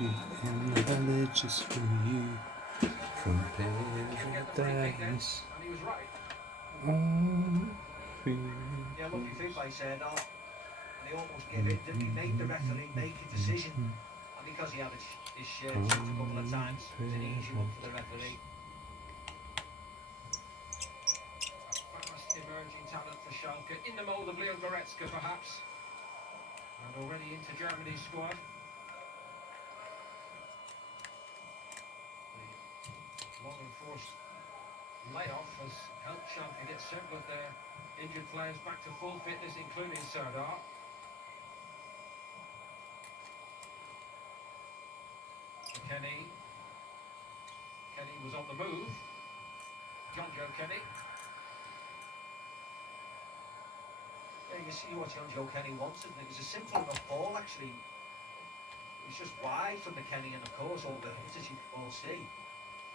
in the village is for you from paradise. And he was right. Yeah, lucky feet by Serdar. And he almost gave in, didn't he? Made the referee make a decision. And because he had his shirt tucked a couple of times, it was an easy one for the referee. Fast emerging talent for Schalke, in the mould of Leon Goretzka perhaps. And already into Germany's squad. The long enforced layoff has helped Schalke get several of their injured players back to full fitness, including Serdar. Kenny was on the move. Joe Kenny. Yeah, you see what Joe Kenny wanted, and it was a simple enough ball actually. It was just wide from the Kenny, and of course all the hits, as you can all see.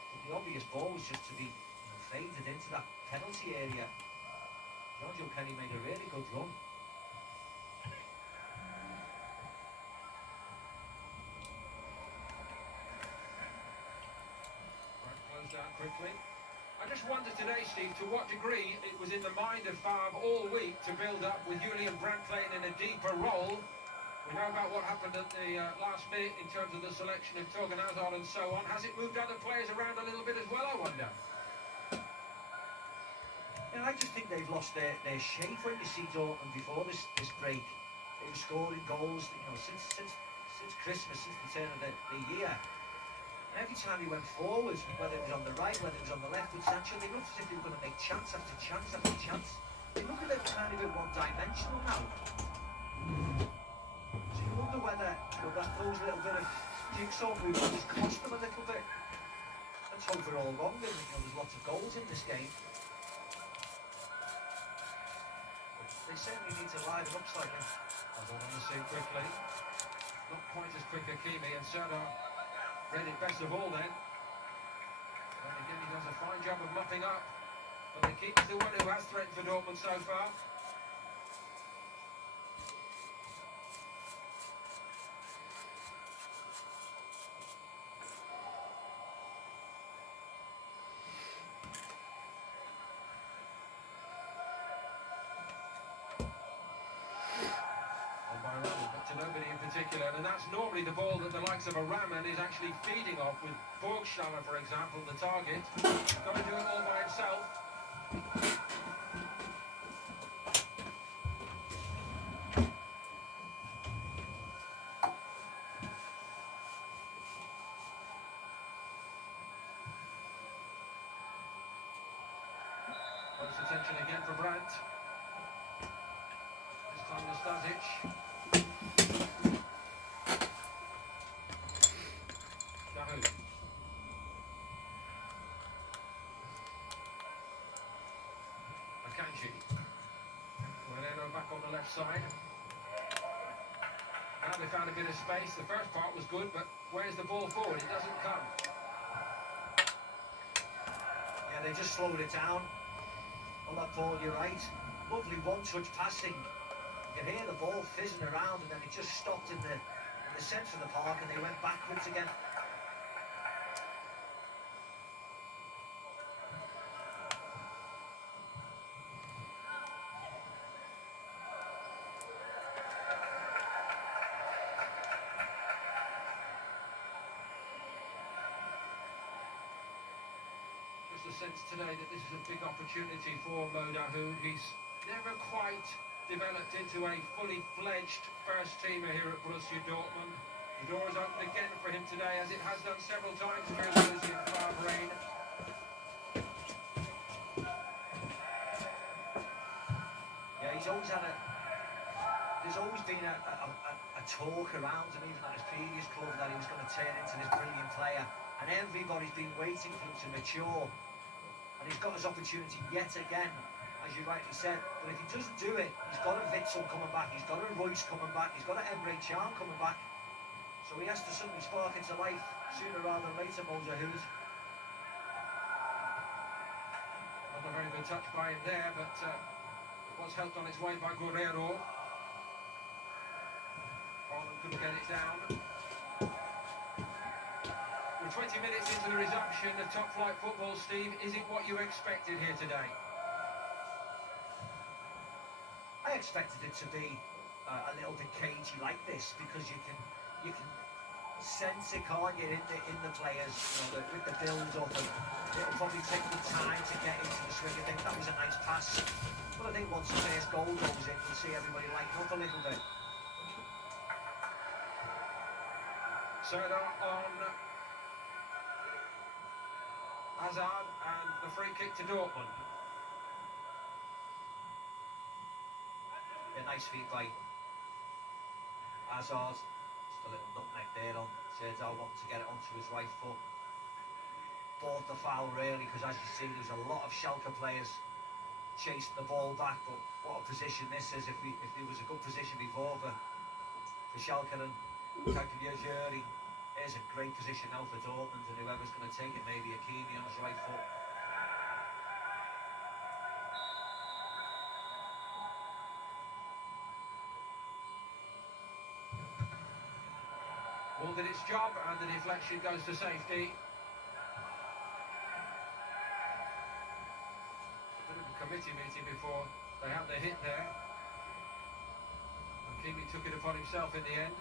But the obvious ball was just to be faded into that penalty area. Joe Kenny made a really good run. Closed down quickly. I just wonder today, Steve, to what degree it was in the mind of Favre all week to build up with Julian Brandt playing in a deeper role. We know about what happened at the last minute in terms of the selection of Torgan Hazard and so on. Has it moved other players around a little bit as well, I wonder? Yeah, I just think they've lost their shape. When you see Dortmund before this break, they were scoring goals, since Christmas, since the turn of the year. And every time he went forward, whether it was on the right, whether it was on the left with Sancho, they looked as if they were going to make chance after chance after chance. They look a bit kind of one-dimensional now. So you wonder whether those little bit of jigsaw movement has cost them a little bit. Let's hope we're all wrong, and there's lots of goals in this game. They certainly need to line them up slightly. I'll go on the scene quickly. Not quite as quick a Kimi, and Serdar read it best of all then. And again, he does a fine job of mopping up. But he keeps the one who has threatened for Dortmund so far. Nobody in particular, and that's normally the ball that the likes of a Raman is actually feeding off, with Burgstaller, for example, the target. He's got to do it all by himself. Close attention again for Brandt. This time Nastasic. Moreno back on the left side. Now they found a bit of space. The first part was good, but where's the ball forward? It doesn't come. Yeah, they just slowed it down. On that ball, you're right. Lovely one-touch passing. You hear the ball fizzing around, and then it just stopped in the centre of the park, and they went backwards again. The sense today that this is a big opportunity for Mo Dahoud. He's never quite developed into a fully fledged first teamer here at Borussia Dortmund. The door is open again for him today, as it has done several times for Lucien Favre. Yeah, he's always had there's always been a talk around him, even at his previous club, that he was going to turn into this brilliant player, and everybody's been waiting for him to mature. And he's got his opportunity yet again, as you rightly said. But if he doesn't do it, he's got a Witsel coming back, he's got a Royce coming back, he's got an Emre Can coming back. So he has to suddenly spark into life sooner rather than later, Mo Dahoud. Not a very good touch by him there, but it was helped on its way by Guerrero. Haaland couldn't get it down. minutes into the resumption of top-flight football, Steve, is it what you expected here today? I expected it to be a little bit cagey like this because you can sense it, can't you, in the players, with the build-up, and it'll probably take them time to get into the swing. I think that was a nice pass, but I think once the first goal goes in, we'll see everybody lighten up a little bit. So they're on Hazard and the free kick to Dortmund. A nice feed by Hazard. Just a little nutmeg there on Sergio, wanting to get it onto his right foot. Bought the foul really, because as you see, there's a lot of Schalke players chasing the ball back. But what a position this is! If there was a good position before for Schalke and Cagliari, there's a great position now for Dortmund, and whoever's going to take it, maybe Hakimi on his right foot. Ball did its job, and the deflection goes to safety. A bit of a committee meeting before they had the hit there. Hakimi took it upon himself in the end.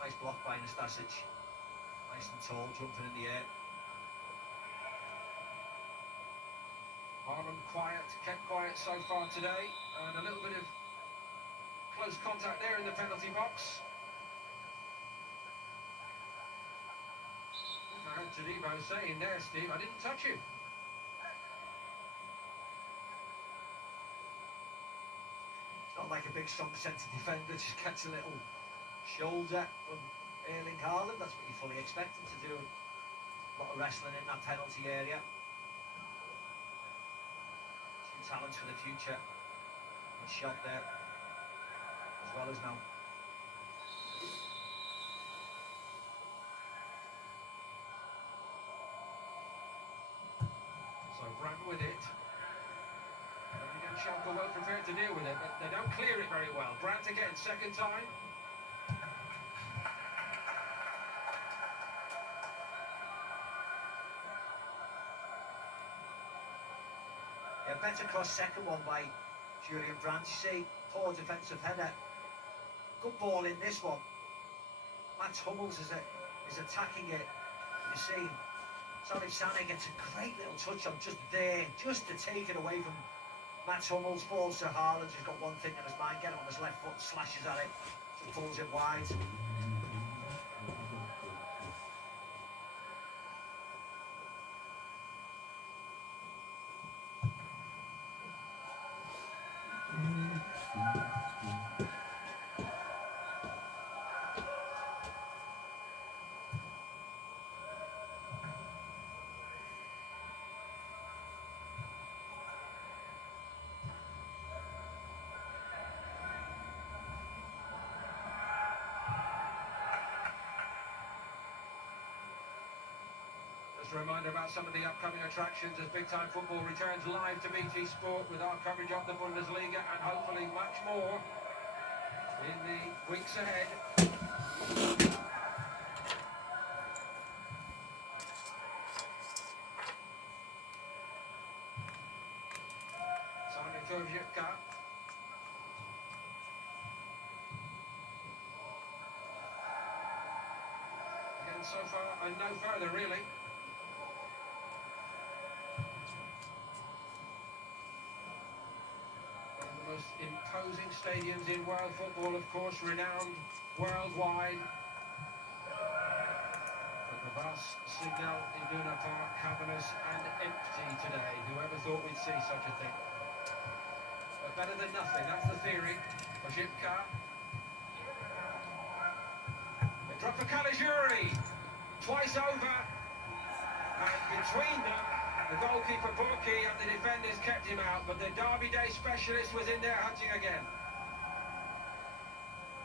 Nice block by Nastasic. Nice and tall, jumping in the air. Haaland quiet, kept quiet so far today, and a little bit of close contact there in the penalty box. I heard Tadibo saying there, Steve, I didn't touch him. It's not like a big strong centre defender, just gets a little shoulder from Erling Haaland. That's what you fully expect him to do. A lot of wrestling in that penalty area. Some talents for the future. Good shot there, as well as now. So Brandt with it. And again, Schalke well prepared to deal with it, but they don't clear it very well. Brandt again, second time. Yeah, better cross second one by Julian Brandt. You see, poor defensive header. Good ball in this one. Mats Hummels is attacking it. You see, Salif Sané gets a great little touch on just there, just to take it away from Mats Hummels. Falls to Haaland, who's got one thing in his mind, get it on his left foot, slashes at it, just pulls it wide. Just a reminder about some of the upcoming attractions as Big Time Football returns live to BT Sport with our coverage of the Bundesliga and hopefully much more in the weeks ahead. Simon Turvjitka. Again, so far, and no further really. Most imposing stadiums in world football, of course, renowned worldwide. But the vast Signal Iduna Park cavernous and empty today. Whoever thought we'd see such a thing? But better than nothing, that's the theory. Ojibka. They drop for Caligiuri. Twice over. And between them, the goalkeeper Burki and the defenders kept him out, but the Derby Day specialist was in there hunting again.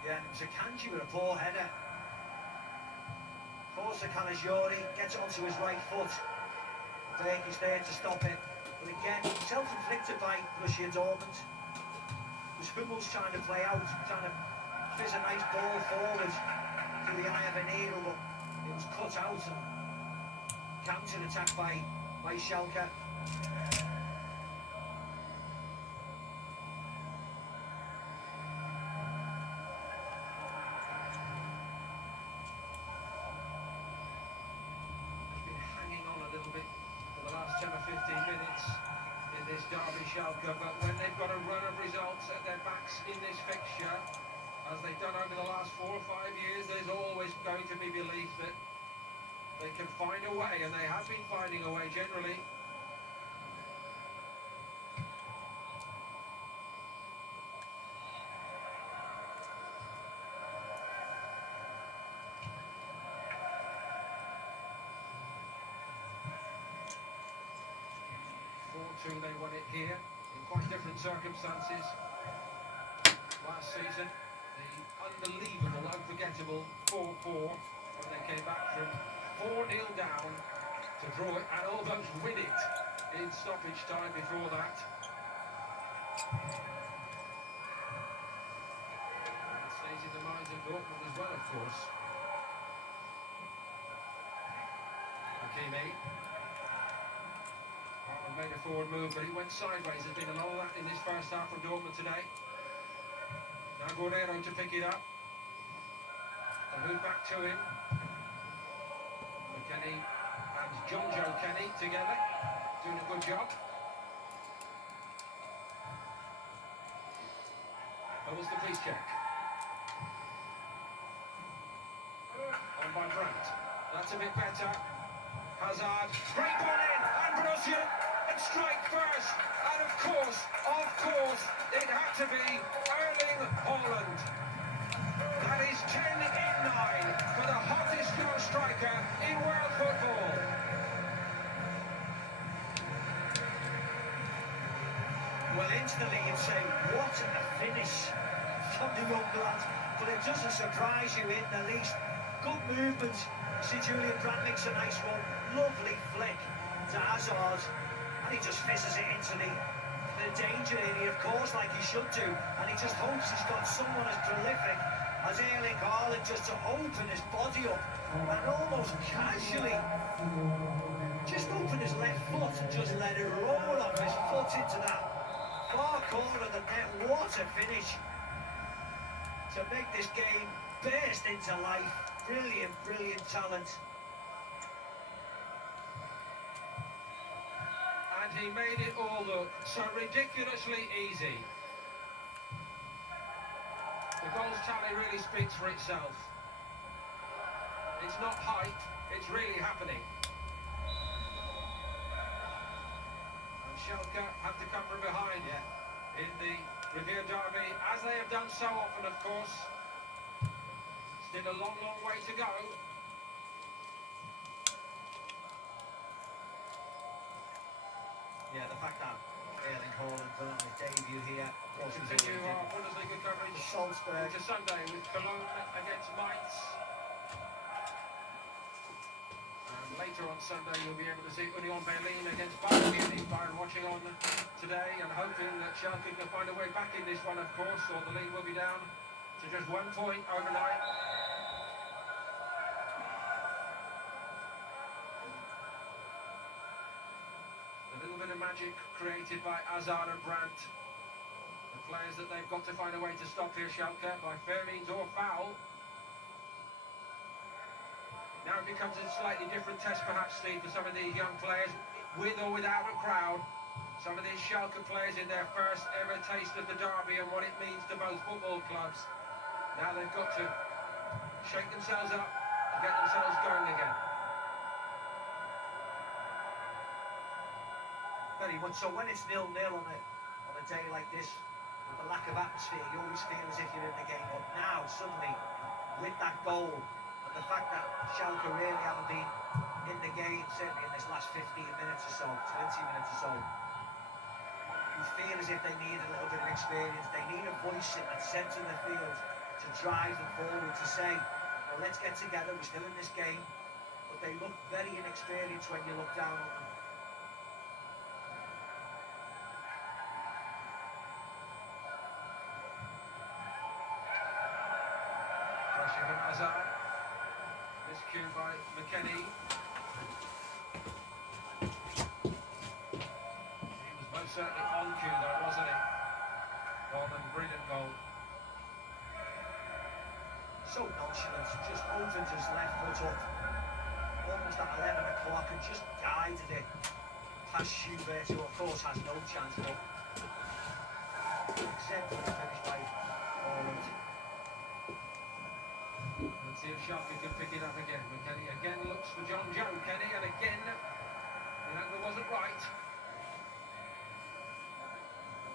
Yeah, and it was a Kanji with a poor header. Forza Caligiuri gets it onto his right foot. Burki's there to stop it. But again, self-inflicted by Borussia Dortmund. It was Hummels trying to play out, trying to fizz a nice ball forward to the eye of a needle, but was cut out and counter-attacked by Schalke. A little bit for the last 10 or 15 minutes in this derby Schalke, but when they've got a run of results at their backs in this fixture, as they've done over the last 4 or 5 years, there's always going to be belief that they can find a way, and they have been finding a way generally. 4-2 they won it here in quite different circumstances last season. The unbelievable, unforgettable 4-4 when they came back from 4-0 down to draw it and almost win it in stoppage time before that. And it stays in the minds of Dortmund as well, of course. Hakimi. Haaland made a forward move, but he went sideways. There's been a lot of that in this first half from Dortmund today. Now Guerrero to pick it up. To move back to him. Kenny and Joe Kenny together, doing a good job. Bubbles the police check. On by Brandt. That's a bit better. Hazard, great ball in, and Borussia, and strike first, and of course, it had to be Erling Haaland. That is 10 in 9 for the hottest young striker in world football. Well, instantly you'd say, what a finish from the young lad, but it doesn't surprise you in the least. Good movement. See Julian Brandt makes a nice one, lovely flick to Hazard, and he just fizzes it into the danger area, of course, like he should do, and he just hopes he's got someone as prolific as Erling Haaland just to open his body up and almost casually just open his left foot and just let it roll off his foot into that far corner of the net. What a finish to make this game burst into life. Brilliant, brilliant talent. And he made it all look so ridiculously easy. The goals tally really speaks for itself. It's not hype, it's really happening. And Schalke have to come from behind in the Revier Derby, as they have done so often, of course. Still a long, long way to go. Yeah, the fact that Erling Haaland done on his debut here. We'll continue our Bundesliga coverage Salzburg to Sunday with Cologne against Mainz. And later on Sunday you'll be able to see Union Berlin against Bayern Munich. Bayern watching on today and hoping that Schalke can find a way back in this one, of course, or the league will be down to just 1 point overnight. A little bit of magic created by Hazard and Brandt. The players that they've got to find a way to stop here, Schalke, by fair means or foul. Now it becomes a slightly different test perhaps, Steve, for some of these young players, with or without a crowd. Some of these Schalke players in their first ever taste of the derby and what it means to both football clubs. Now they've got to shake themselves up and get themselves going again. Very much so. When it's 0-0 on a day like this, with the lack of atmosphere, you always feel as if you're in the game. But now, suddenly, with that goal, and the fact that Schalke really haven't been in the game, certainly in this last 15 minutes or so, 20 minutes or so, you feel as if they need a little bit of experience. They need a voice in that centre of the field to drive them forward, to say, well, let's get together, we're still in this game. But they look very inexperienced when you look down on them. Hazard. Miscue by McKennie. He was most certainly on cue though, wasn't he? Bowman, brilliant goal. So nonchalant, just opened his left foot up, almost at 11 o'clock, and just guided it past Schubert, who of course has no chance, but exemplary finish by Holland. Let's see if Schalke can pick it up again. McKennie again looks for John Joe Kenny, and again the angle wasn't right.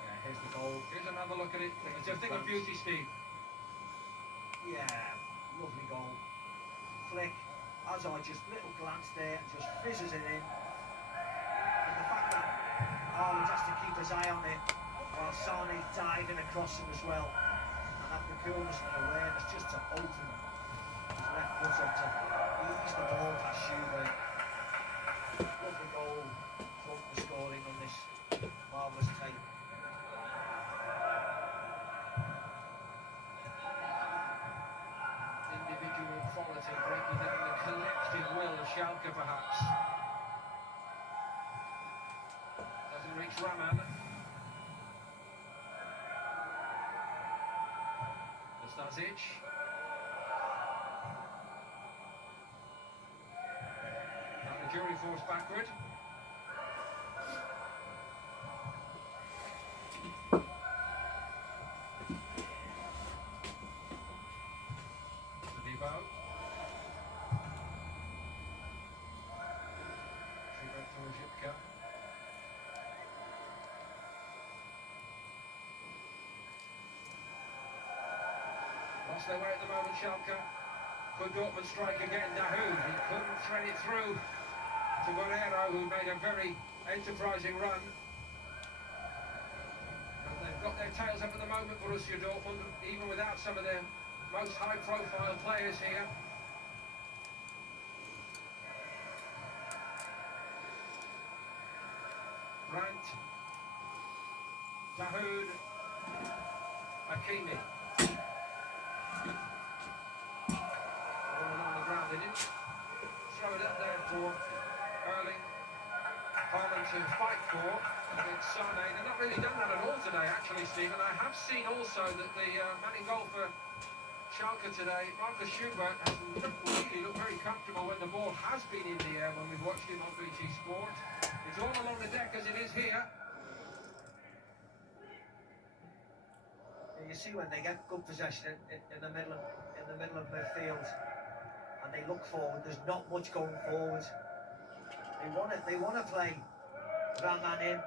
Yeah, here's the goal. Here's another look at it. It's a thing of beauty, Steve. Yeah, lovely goal. Flick, as I just little glance there and just fizzes it in. And the fact that Haaland has to keep his eye on it while Sane diving across him as well. And have the coolness and awareness just to open his left foot up to ease the ball past Schubert. Lovely goal from the scoring on this marvellous tape. Individual quality breaking down the collective will of Schalke perhaps. Doesn't reach Raman. Nastasic. Now the jury forced backward. Lost their way at the moment, Schalke. Could Dortmund strike again? Dahoud, he couldn't thread it through to Guerrero, who made a very enterprising run. But they've got their tails up at the moment, Borussia Dortmund, even without some of their most high-profile players here. Brandt, Dahoud, Hakimi. All on the ground, they didn't throw it up there for Erling Haaland to fight for against Sane. They've not really done that at all today, actually, Stephen. I have seen also that the man in goal for Schalke today, Marcus Schubert, has not really looked very comfortable when the ball has been in the air when we've watched him on BT Sport. It's all along the deck as it is here. You see when they get good possession in the middle of midfield and they look forward, there's not much going forward. They want to play Raman in.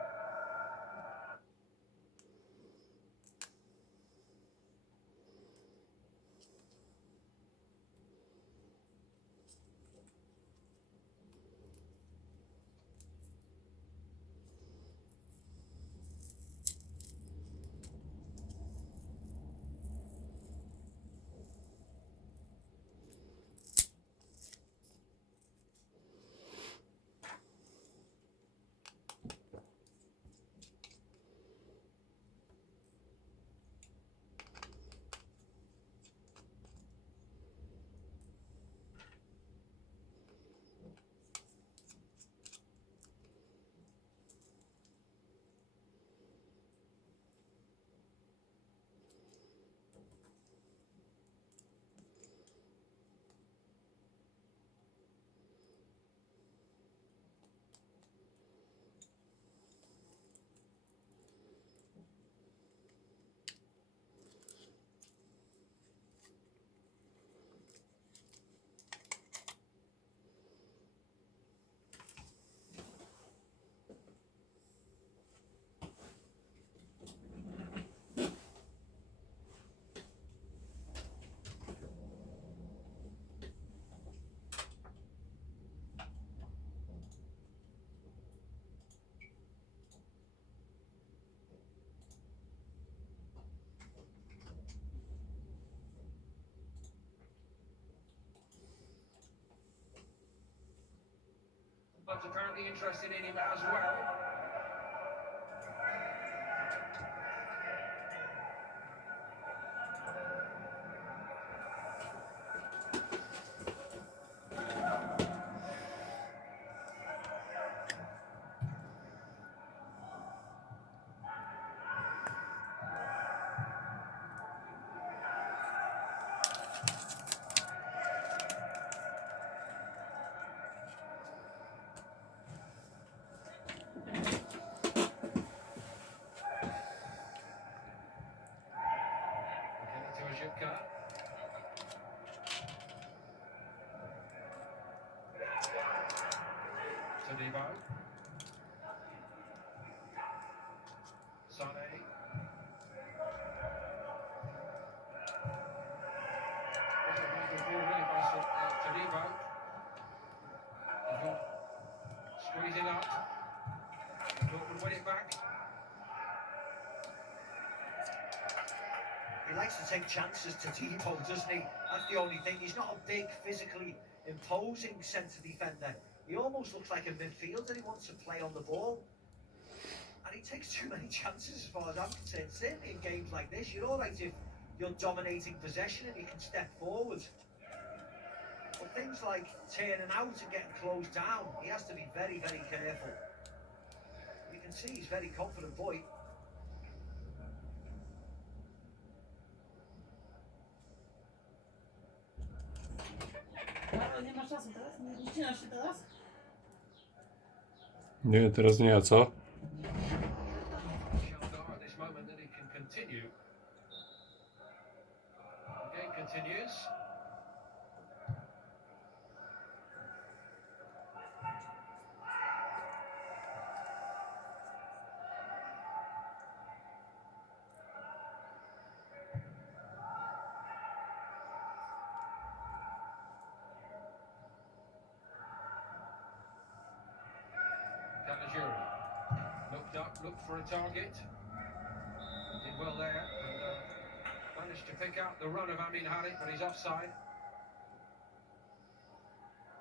Club's apparently interested in him as well. Todibo. Sané. Wasn't a very good ball really by Todibo. Squeezing up. Dortmund win it back. He likes to take chances to Tebow, doesn't he? That's the only thing. He's not a big, physically imposing centre defender. He almost looks like a midfielder. He wants to play on the ball. And he takes too many chances as far as I'm concerned. Certainly in games like this, you're all right if you're dominating possession and you can step forward. But things like turning out and getting closed down, he has to be very, very careful. You can see he's a very confident boy. Karol, nie masz czasu teraz? Nie ucinasz się teraz? Nie, teraz nie, a co? Schalke at this moment that it can continue. The game continues. Caligiuri looked up, looked for a target. Did well there and managed to pick out the run of Amin Harit, but he's offside.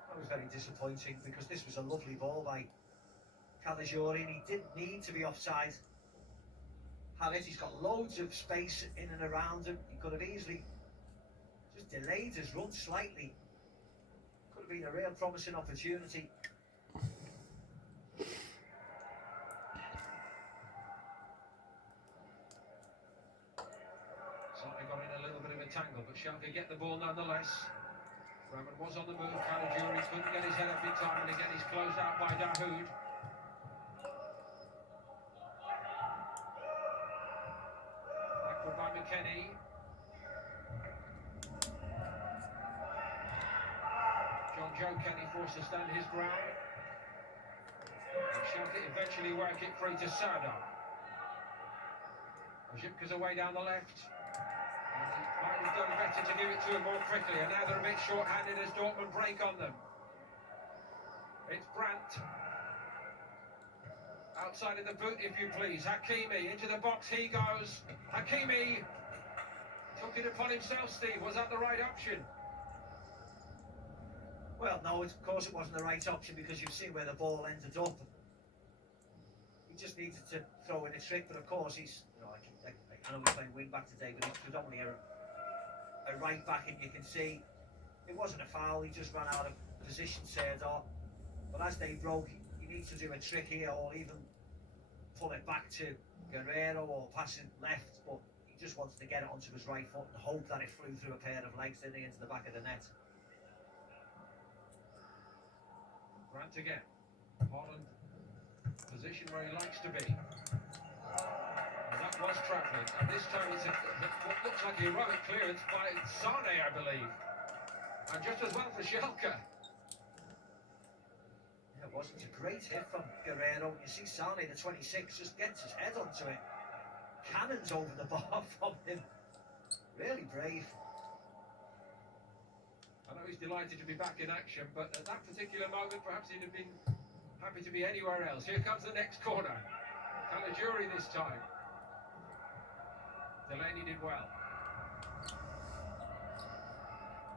That was very disappointing because this was a lovely ball by Caligiuri and he didn't need to be offside. Harit, he's got loads of space in and around him. He could have easily just delayed his run slightly. Could have been a real promising opportunity. Slightly got in a little bit of a tangle, but Schalke get the ball nonetheless. Raman was on the move, Caligiuri couldn't get his head up in time, and again he's closed out by Dahoud. Backward by McKennie. John Joe Kenny forced to stand his ground. And Schalke eventually work it free to Serdar. Ojibka's away down the left. And he might have done better to give it to him more quickly, and now they're a bit short-handed as Dortmund break on them. It's Brandt. Outside of the boot, if you please. Hakimi into the box, he goes. Hakimi took it upon himself, Steve. Was that the right option? Well, no, of course it wasn't the right option because you've seen where the ball ended up. He just needed to throw in a trick, but of course he's, you know, I know he's playing wing back today, but he's predominantly a right back, and you can see it wasn't a foul. He just ran out of position, Serdar. But as they broke, he needs to do a trick here, or even pull it back to Guerrero or pass it left. But he just wants to get it onto his right foot and hope that it flew through a pair of legs, didn't he, into the back of the net. Brandt again. Holland, position where he likes to be. And that was travelling. And this time it's what looks like a heroic clearance by Sané, I believe. And just as well for Schalke. Yeah, it wasn't a great hit from Guerrero. You see Sané, the 26, just gets his head onto it. Cannons over the bar from him. Really brave. I know he's delighted to be back in action, but at that particular moment, perhaps he'd have been happy to be anywhere else. Here comes the next corner. Caligiuri this time. Delaney did well. A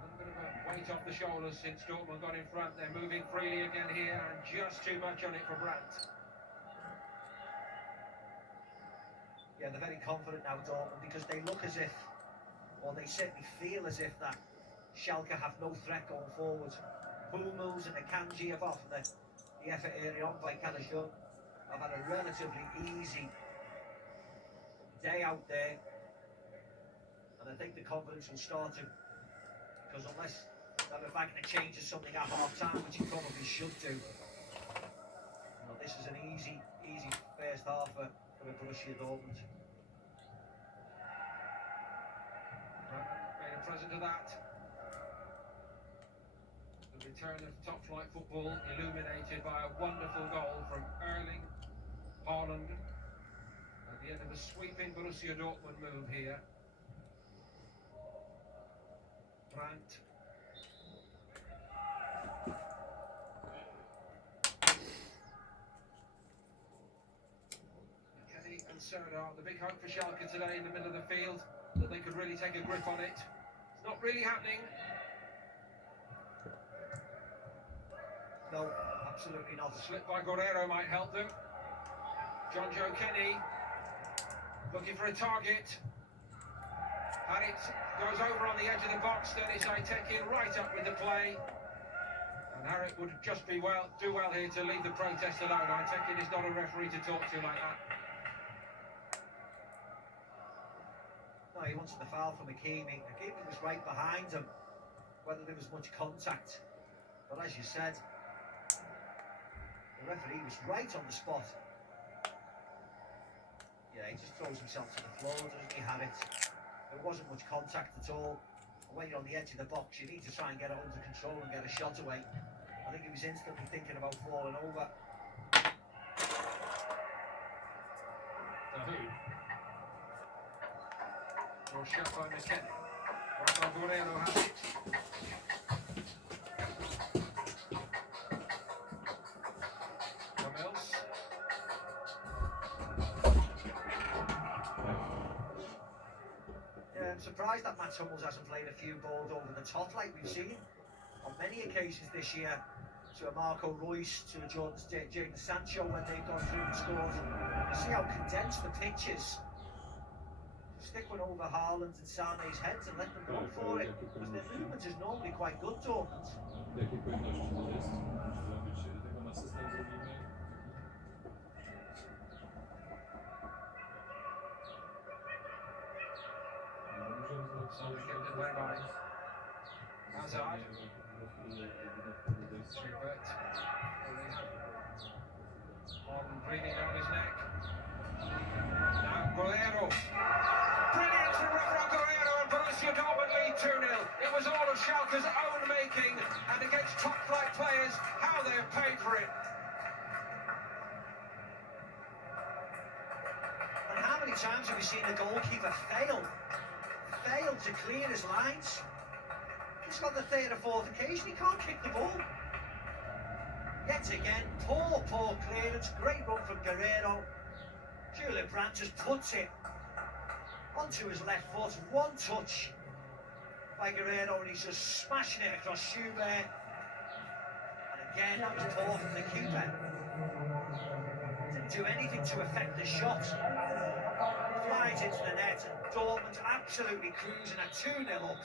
little bit of a weight off the shoulders since Dortmund got in front. They're moving freely again here, and just too much on it for Brandt. Yeah, they're very confident now, Dortmund, because they look as if, or they certainly feel as if that Schalke have no threat going forward. Hummels and Akanji, apart from the effort earlier on by Caligiuri, have had a relatively easy day out there. And I think the confidence will start to, because unless they're back and changes something at half time, which he probably should do. You know, this is an easy first half for the Borussia Dortmund. Made a present of that. return of top-flight football illuminated by a wonderful goal from Erling Haaland at the end of a sweeping Borussia Dortmund move here. Brandt. Kenny and Serdar, the big hope for Schalke today in the middle of the field, that they could really take a grip on it. It's not really happening. No, absolutely not. The slip by Guerrero might help them. John Joe Kenny looking for a target. And it goes over on the edge of the box. Dennis Aitekin right up with the play. And Harrit would just do well here to leave the protest alone. Aitekin is not a referee to talk to like that. No, he wanted the foul from Hakimi. Hakimi was right behind him, whether there was much contact. But as you said, the referee was right on the spot. Yeah, he just throws himself to the floor, doesn't he, Harrit? There wasn't much contact at all. And when you're on the edge of the box, you need to try and get it under control and get a shot away. I think he was instantly thinking about falling over. The who? Or shot by McKenna. Rafael Guerrero has it. Camels. Yeah, I'm surprised that Matt Hummels hasn't played a few balls over the top like we've seen on many occasions this year, to a Marco Reus, to a Jadon Sancho when they've gone through and scored. You see how condensed the pitch is. Stick one over Haaland and Sané's heads and let them go for it, because their movement is normally quite good, Dortmund. Jakiej pojemności to jest? Trzeba być taką asystę zrobimy. So we get it by Hazard. Schubert. On breathing down his neck. Now Guerrero. Brilliant from Rafael Guerrero, and Borussia Dortmund lead 2-0. It was all of Schalke's own making, and against top-flight players, how they have paid for it. And how many times have we seen a goalkeeper fail to clear his lines? He's got the third or fourth occasion, he can't kick the ball. Yet again, poor clearance, great run from Guerrero. Julian Brandt just puts it onto his left foot, one touch by Guerrero, and he's just smashing it across Schubert. And again, that was poor from the keeper. Didn't do anything to affect the shot. Flies into the net, and Dortmund absolutely cruising at 2-0 up.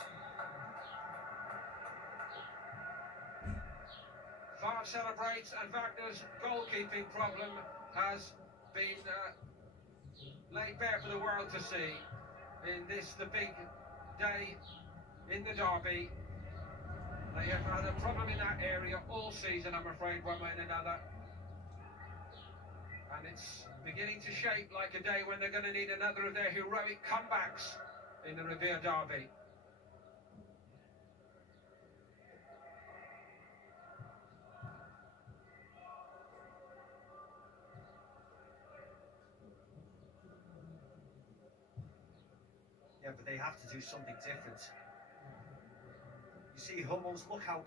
Favre celebrates, and Wagner's goalkeeping problem has been laid bare for the world to see in this, the big day in the derby. They have had a problem in that area all season, I'm afraid, one way and another. And it's beginning to shape like a day when they're going to need another of their heroic comebacks in the Revere derby. Yeah, but they have to do something different. You see Hummels, look how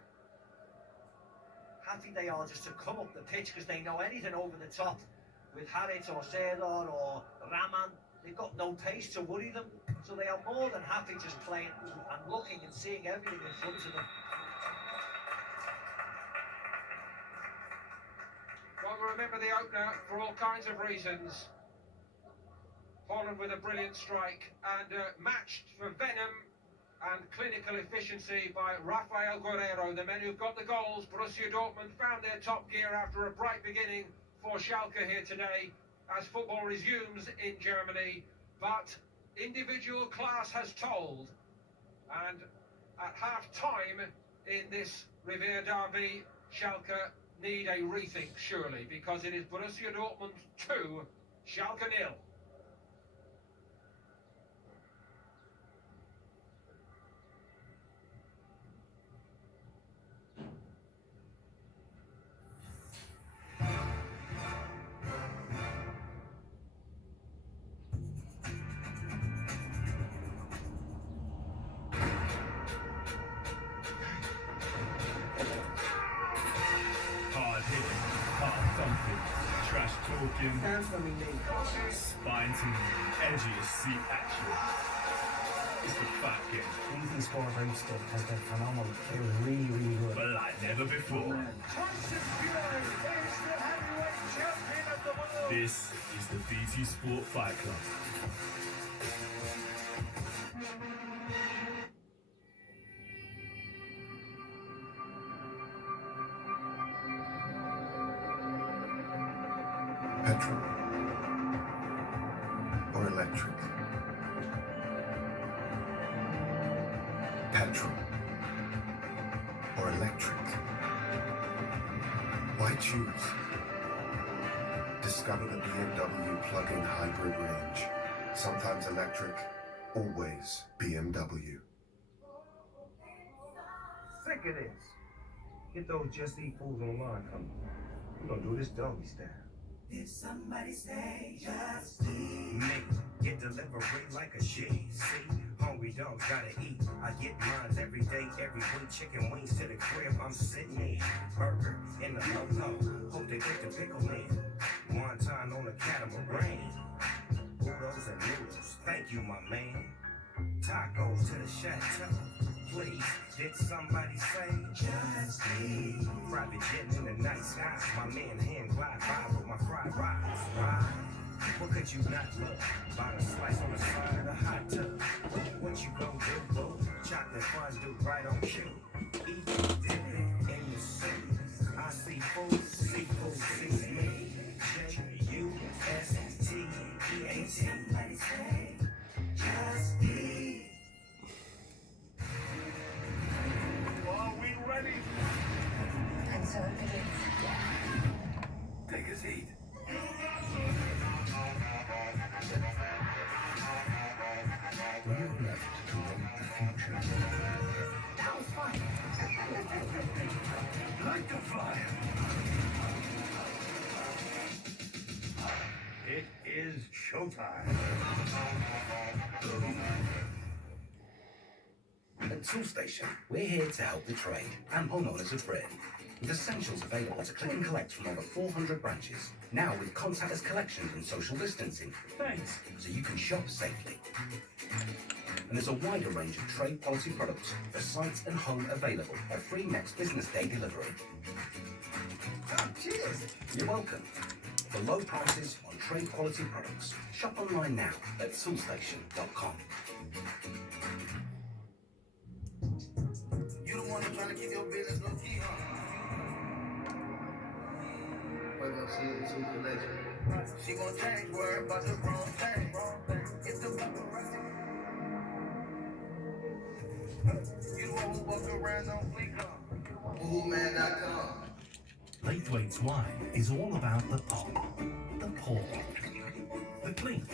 happy they are just to come up the pitch, because they know anything over the top with Harrit or Serdar or Rahman, they've got no pace to worry them, so they are more than happy just playing and looking and seeing everything in front of them. Well, we remember the opener for all kinds of reasons. Holland with a brilliant strike, and matched for venom and clinical efficiency by Rafael Guerrero, the men who've got the goals. Borussia Dortmund found their top gear after a bright beginning for Schalke here today as football resumes in Germany, but individual class has told, and at half-time in this Revere derby, Schalke need a rethink, surely, because it is Borussia Dortmund 2, Schalke 0. action, spine to edgiest seat action. It's the fat game. BT Sport Race stuff has been phenomenal. It was really, really good. But like never before. This is the BT Sport Fight Club. Petrol or electric? Petrol or electric? Why choose? Discover the BMW plug-in hybrid range. Sometimes electric, always BMW. Sick of this. Get those Just Eat fools online. We're gonna do this doggy style. If somebody say just eat. Me, get delivery like a she. See, hungry dogs gotta eat. I get mines every day, every week. Chicken wings to the crib, I'm sitting in. Burger in the low. Hope they get the pickle in. Wonton on a catamaran. Oodles and noodles, thank you, my man. Tacos to the chateau. Please, did somebody say Just eat. private jet in the night sky? My man hand glide by with my fried rice. Right? What could you not love? Buy a slice on the side of the hot tub. What you gon' do, boo? Chocolate fondue right on cue. Eat, dip it in the soup. I see food, seafood, see me. J-U-S-T-E-A-T. Somebody say just eat. Are we ready? And so it begins. Take a seat. We are left to make the future. That was fun. Like the fire. It is showtime. At Tool Station, we're here to help the trade and homeowners of Britain. With essentials available to click and collect from over 400 branches. Now with contactless collections and social distancing. Thanks. So you can shop safely. And there's a wider range of trade quality products for site and home available for free next business day delivery. Cheers. You're welcome. For low prices on trade quality products, shop online now at toolstation.com. You the one who's trying to keep your business low key, huh? We're gonna see the two collection. She gonna change word about the wrong thing. It's the you the one who walk around on fleek, huh? Wooman.com. Laithwaite's wine is all about the pop, the pour, the clink,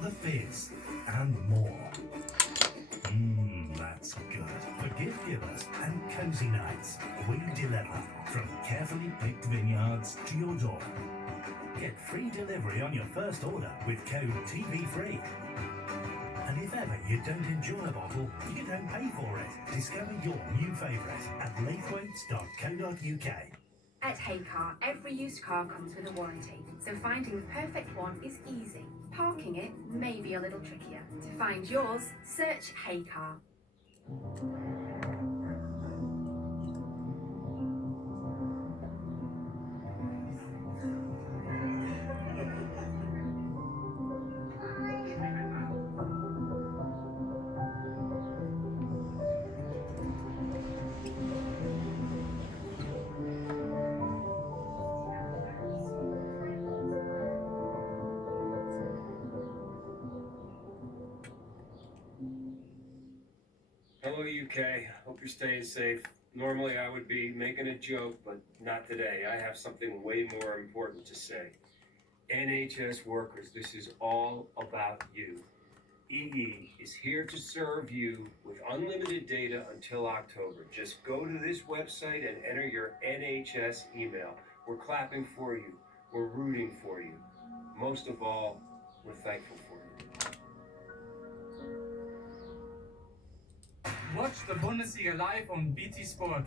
the fizz, and more. That's good. For gift givers and cozy nights, we deliver from carefully picked vineyards to your door. Get free delivery on your first order with code TVFREE. And if ever you don't enjoy a bottle, you don't pay for it. Discover your new favourite at laithwaites.co.uk. At Haycar, every used car comes with a warranty, so finding the perfect one is easy. Parking it may be a little trickier. To find yours, search Haycar. Hello, UK. Hope you're staying safe. Normally, I would be making a joke, but not today. I have something way more important to say. NHS workers, this is all about you. EE is here to serve you with unlimited data until October. Just go to this website and enter your NHS email. We're clapping for you. We're rooting for you. Most of all, we're thankful for you. Watch the Bundesliga live on BT Sport.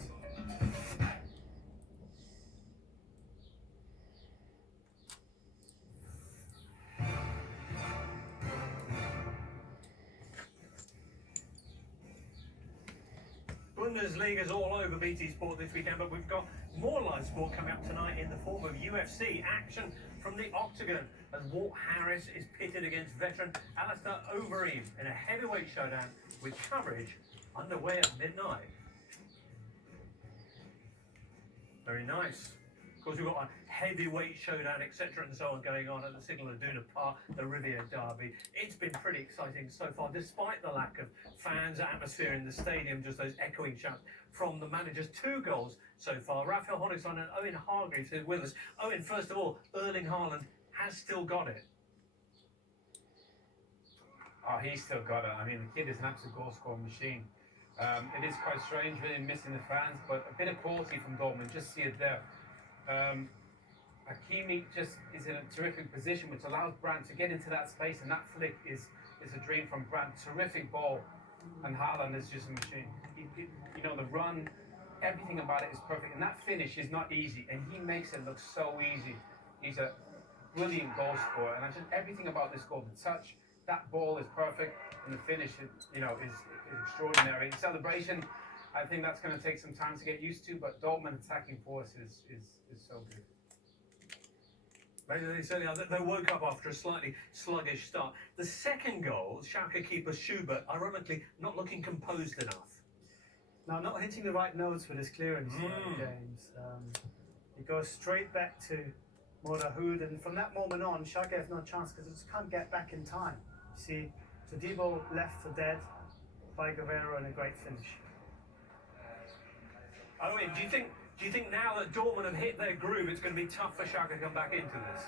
Bundesliga is all over BT Sport this weekend, but we've got more live sport coming up tonight in the form of UFC action from the Octagon as Walt Harris is pitted against veteran Alistair Overeem in a heavyweight showdown with coverage underway at midnight. Very nice. Of course, we've got a heavyweight showdown, etc. and so on going on at the Signal Iduna Park, the Riviera Derby. It's been pretty exciting so far, despite the lack of fans, atmosphere in the stadium, just those echoing shouts from the managers. 2 goals so far. Raphael Hodgson and Owen Hargreaves are with us. Owen, first of all, Erling Haaland has still got it. Oh, he's still got it. I mean, the kid is an absolute goal-scoring machine. It is quite strange really missing the fans, but a bit of quality from Dortmund, just see it there. Hakimi just is in a terrific position, which allows Brandt to get into that space, and that flick is a dream from Brandt. Terrific ball, and Haaland is just a machine. You know, the run, everything about it is perfect, and that finish is not easy, and he makes it look so easy. He's a brilliant goal scorer, and everything about this goal, the touch, that ball is perfect, and the finish, is extraordinary. Celebration, I think that's going to take some time to get used to, but Dortmund attacking force is so good. They woke up after a slightly sluggish start. The second goal, Schalke keeper Schubert, ironically, not looking composed enough. No, not hitting the right notes with his clearance, James. He goes straight back to Morahud, and from that moment on, Schalke have no chance because they just can't get back in time. You see, Todibo left for dead by Guerrero and a great finish. Owen, do you think now that Dortmund have hit their groove, it's going to be tough for Schalke to come back into this?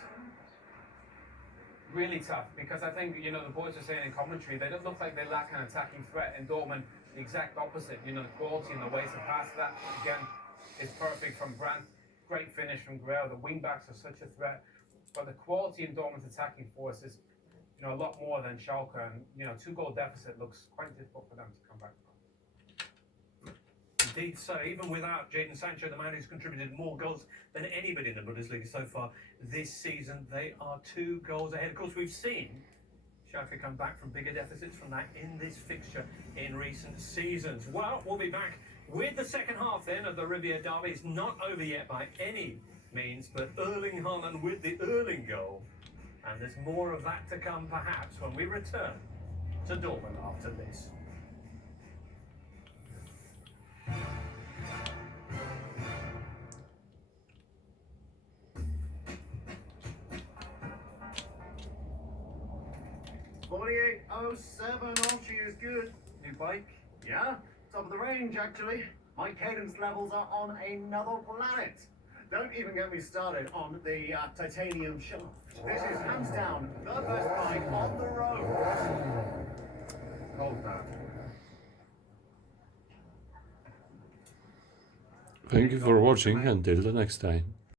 Really tough, because I think, the boys are saying in commentary, they don't look like they lack an attacking threat. In Dortmund, the exact opposite. The quality and the ways to pass that, again, is perfect from Brandt. Great finish from Guerrero. The wing-backs are such a threat. But the quality in Dortmund's attacking force is, a lot more than Schalke. And, 2-goal deficit looks quite difficult for them to come back from. Indeed so. Even without Jadon Sancho, the man who's contributed more goals than anybody in the Bundesliga so far this season, they are 2 goals ahead. Of course, we've seen Schalke come back from bigger deficits from that in this fixture in recent seasons. Well, we'll be back with the second half then of the Riviera Derby. It's not over yet by any means, but Erling Haaland with the Erling goal. And there's more of that to come perhaps when we return to Dortmund after this. Archie is good. New bike? Yeah, top of the range actually. My cadence levels are on another planet. Don't even get me started on the titanium shaft. This is hands down the best bike on the road. Hold that. Thank you for watching. Until the next time.